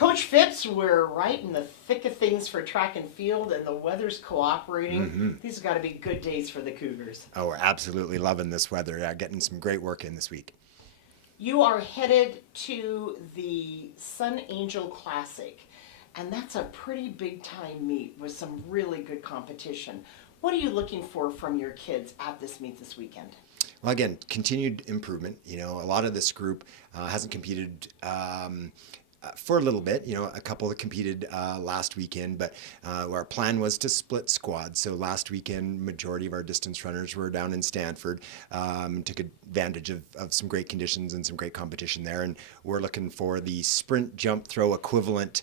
Coach Phipps, we're right in the thick of things for track and field, and the weather's cooperating. These have got to be good days for the Cougars. Oh, we're absolutely loving this weather. Yeah, getting some great work in this week. You are headed to the Sun Angel Classic, and that's a pretty big time meet with some really good competition. What are you looking for from your kids at this meet this weekend? Well, again, continued improvement. You know, a lot of this group hasn't competed for a little bit. You know, a couple that competed last weekend, but our plan was to split squads. So last weekend, majority of our distance runners were down in Stanford. Took advantage of some great conditions and some great competition there. And we're looking for the sprint, jump, throw equivalent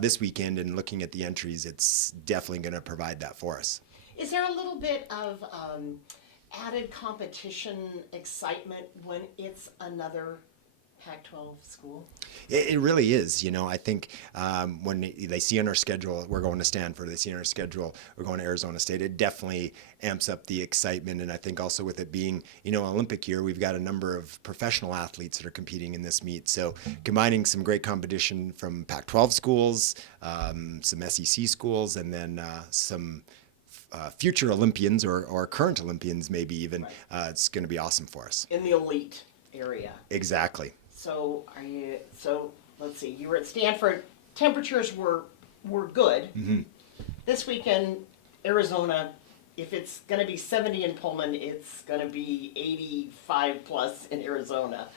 this weekend. And looking at the entries, it's definitely going to provide that for us. Is there a little bit of added competition excitement when it's another Pac-12 school? It really is. You know, I think when they see on our schedule, we're going to Stanford, they see on our schedule, we're going to Arizona State, it definitely amps up the excitement. And I think also with it being, you know, Olympic year, we've got a number of professional athletes that are competing in this meet. So combining some great competition from Pac-12 schools, some SEC schools, and then some future Olympians or current Olympians, maybe even, it's going to be awesome for us. In the elite area. Exactly. So let's see, you were at Stanford, temperatures were good. This weekend, Arizona, if it's going to be 70 in Pullman, it's going to be 85 plus in Arizona.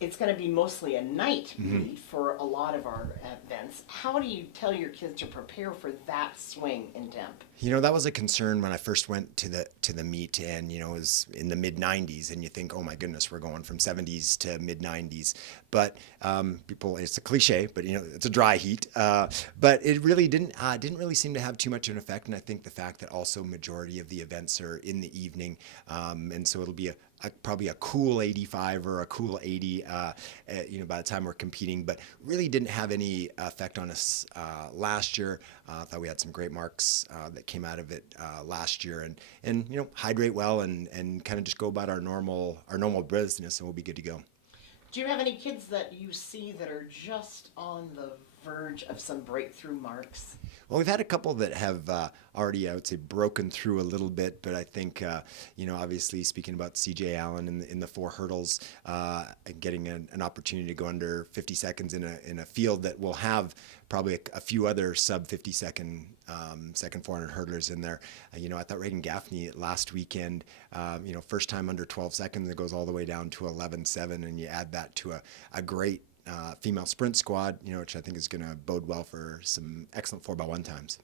It's going to be mostly a night meet for a lot of our events. How do you tell your kids to prepare for that swing in temp? You know, that was a concern when I first went to the meet, and you know, it was in the mid 90s, and you think, oh my goodness, we're going from 70s to mid 90s. But people, it's a cliche, but you know, it's a dry heat. But it really didn't really seem to have too much of an effect. And I think the fact that also majority of the events are in the evening, and so it'll be probably a cool 85 or a cool 80, you know, by the time we're competing, but really didn't have any effect on us last year. I thought we had some great marks that came out of it last year, and you know, hydrate well and kind of just go about our normal business, and we'll be good to go. Do you have any kids that you see that are just on the verge of some breakthrough marks? Well, we've had a couple that have already, I would say, broken through a little bit, but I think, you know, obviously speaking about CJ Allen in the 4 hurdles, getting an opportunity to go under 50 seconds in a field that will have probably a few other sub 50 second 400 hurdlers in there. You know, I thought Reagan Gaffney last weekend, you know, first time under 12 seconds, it goes all the way down to 11.7, and you add that to a great female sprint squad, you know, which I think is going to bode well for some excellent 4x1 times.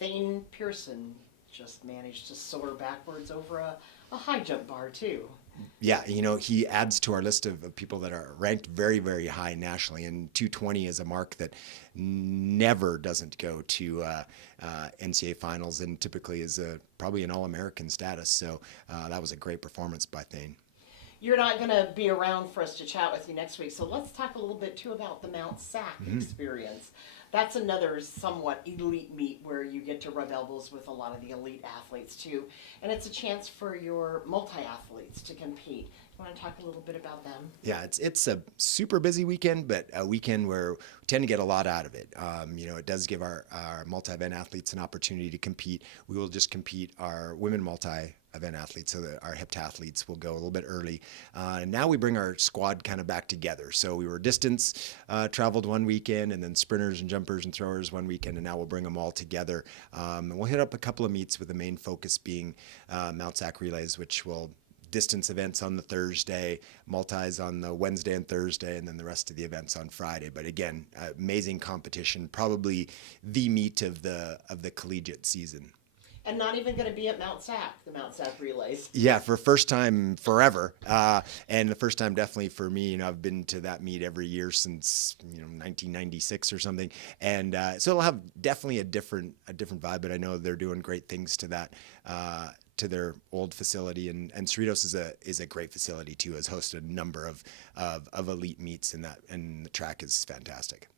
Thane Pearson just managed to soar backwards over a high jump bar too. Yeah, you know, he adds to our list of people that are ranked very, very high nationally, and 220 is a mark that never doesn't go to NCAA finals, and typically is probably an All-American status. So that was a great performance by Thane. You're not going to be around for us to chat with you next week, so let's talk a little bit too about the Mount Sac experience. That's another somewhat elite meet where you get to rub elbows with a lot of the elite athletes too, and it's a chance for your multi-athletes to compete. You want to talk a little bit about them? Yeah, it's a super busy weekend, but a weekend where we tend to get a lot out of it. You know, it does give our multi-event athletes an opportunity to compete. We will just compete our women multi-event athletes, so that our heptathletes will go a little bit early. And now we bring our squad kind of back together. So we were distance traveled one weekend, and then sprinters and jumpers and throwers one weekend, and now we'll bring them all together. And we'll hit up a couple of meets with the main focus being Mount Sac relays, which will distance events on the Thursday, multis on the Wednesday and Thursday, and then the rest of the events on Friday. But again, amazing competition, probably the meet of the collegiate season. And not even going to be at Mount Sac, the Mount Sac relays. Yeah, for first time forever, and the first time definitely for me. You know, I've been to that meet every year since 1996 or something, and so it'll have definitely a different vibe. But I know they're doing great things to that. To their old facility, and Cerritos is a great facility too. Has hosted a number of elite meets in that, and the track is fantastic.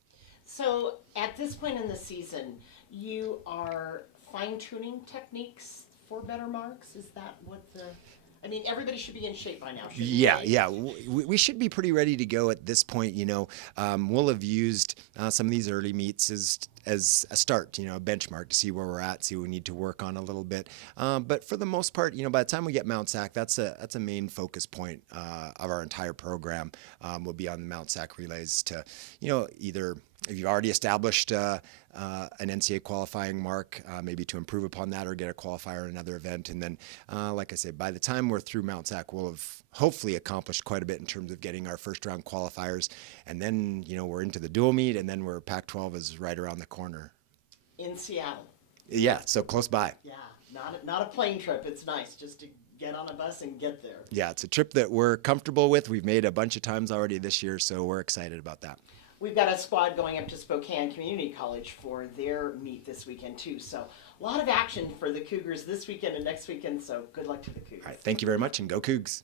So at this point in the season, you are fine-tuning techniques for better marks. Is that what the I mean, everybody should be in shape by now, shouldn't Yeah, they? yeah. We should be pretty ready to go at this point. We'll have used some of these early meets as a start, a benchmark to see where we're at, see what we need to work on a little bit. But for the most part, by the time we get Mount Sac, that's a main focus point of our entire program. Will be on the Mount Sac relays to, either if you've already established an NCAA qualifying mark, maybe to improve upon that or get a qualifier in another event. And then, like I said, by the time we're through Mount Sac, we'll have hopefully accomplished quite a bit in terms of getting our first round qualifiers. And then, we're into the dual meet, and then Pac-12 is right around the corner. In Seattle. Yeah, so close by. Yeah, not a plane trip. It's nice just to get on a bus and get there. Yeah, it's a trip that we're comfortable with. We've made a bunch of times already this year, so we're excited about that. We've got a squad going up to Spokane Community College for their meet this weekend too. So a lot of action for the Cougars this weekend and next weekend. So good luck to the Cougars. All right, thank you very much, and go Cougs.